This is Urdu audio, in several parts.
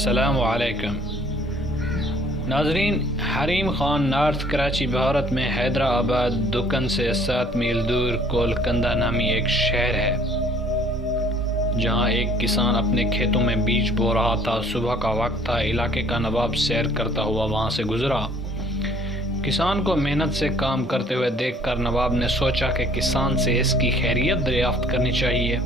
السلام علیکم ناظرین، حریم خان نارتھ کراچی بھارت میں حیدرآباد دکن سے 7 میل دور کولکنڈہ نامی ایک شہر ہے، جہاں ایک کسان اپنے کھیتوں میں بیج بو رہا تھا۔ صبح کا وقت تھا، علاقے کا نواب سیر کرتا ہوا وہاں سے گزرا۔ کسان کو محنت سے کام کرتے ہوئے دیکھ کر نواب نے سوچا کہ کسان سے اس کی خیریت دریافت کرنی چاہیے۔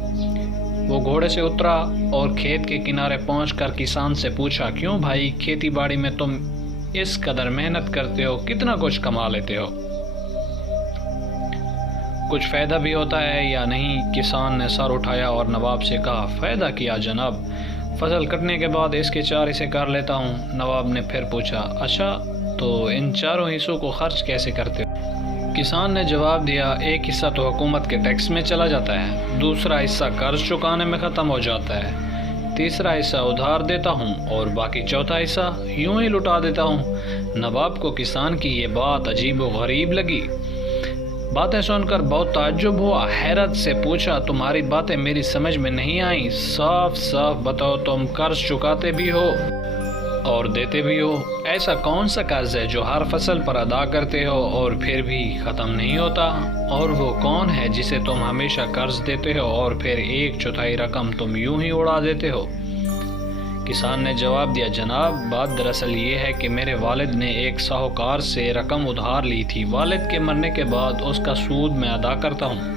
وہ گھوڑے سے اترا اور کھیت کے کنارے پہنچ کر کسان سے پوچھا، کیوں بھائی، کھیتی باڑی میں تم اس قدر محنت کرتے ہو، کتنا کچھ کما لیتے ہو، کچھ فائدہ بھی ہوتا ہے یا نہیں؟ کسان نے سر اٹھایا اور نواب سے کہا، فائدہ کیا جناب، فصل کٹنے کے بعد اس کے 4 حصے کر لیتا ہوں۔ نواب نے پھر پوچھا، اچھا تو ان 4 حصوں کو خرچ کیسے کرتے ہو؟ کسان نے جواب دیا، ایک حصہ تو حکومت کے ٹیکس میں چلا جاتا ہے، دوسرا حصہ قرض چکانے میں ختم ہو جاتا ہے، تیسرا حصہ ادھار دیتا ہوں اور باقی چوتھا حصہ یوں ہی لٹا دیتا ہوں۔ نواب کو کسان کی یہ بات عجیب و غریب لگی۔ باتیں سن کر بہت تعجب ہوا، حیرت سے پوچھا، تمہاری باتیں میری سمجھ میں نہیں آئیں، صاف صاف بتاؤ، تم قرض چکاتے بھی ہو اور دیتے بھی ہو؟ ایسا کون سا قرض ہے جو ہر فصل پر ادا کرتے ہو اور پھر بھی ختم نہیں ہوتا؟ اور وہ کون ہے جسے تم ہمیشہ قرض دیتے ہو اور پھر 1/4 رقم تم یوں ہی اڑا دیتے ہو؟ کسان نے جواب دیا، جناب بات دراصل یہ ہے کہ میرے والد نے ایک ساہوکار سے رقم ادھار لی تھی، والد کے مرنے کے بعد اس کا سود میں ادا کرتا ہوں،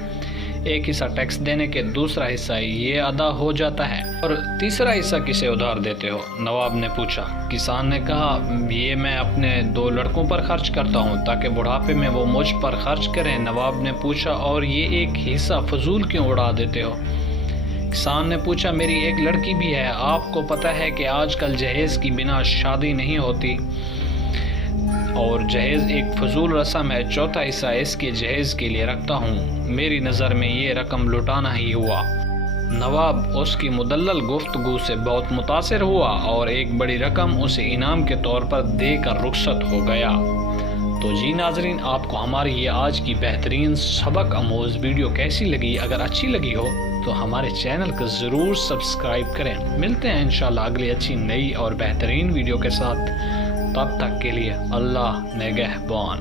ایک حصہ ٹیکس دینے کے، دوسرا حصہ یہ ادا ہو جاتا ہے، اور تیسرا حصہ کسے ادھار دیتے ہو؟ نواب نے پوچھا۔ کسان نے کہا، یہ میں اپنے 2 لڑکوں پر خرچ کرتا ہوں تاکہ بڑھاپے میں وہ مجھ پر خرچ کریں۔ نواب نے پوچھا، اور یہ ایک حصہ فضول کیوں اڑا دیتے ہو؟ کسان نے پوچھا، میری ایک لڑکی بھی ہے، آپ کو پتہ ہے کہ آج کل جہیز کی بنا شادی نہیں ہوتی اور جہیز ایک فضول رسم ہے، چوتھا حصہ اس کے جہیز کے لیے رکھتا ہوں، میری نظر میں یہ رقم لٹانا ہی ہوا۔ نواب اس کی مدلل گفتگو سے بہت متاثر ہوا اور ایک بڑی رقم اسے انعام کے طور پر دے کر رخصت ہو گیا۔ تو جی ناظرین، آپ کو ہماری یہ آج کی بہترین سبق آموز ویڈیو کیسی لگی؟ اگر اچھی لگی ہو تو ہمارے چینل کو ضرور سبسکرائب کریں۔ ملتے ہیں انشاءاللہ اگلی اچھی نئی اور بہترین ویڈیو کے ساتھ، تب تک کے لیے اللہ نگہبان۔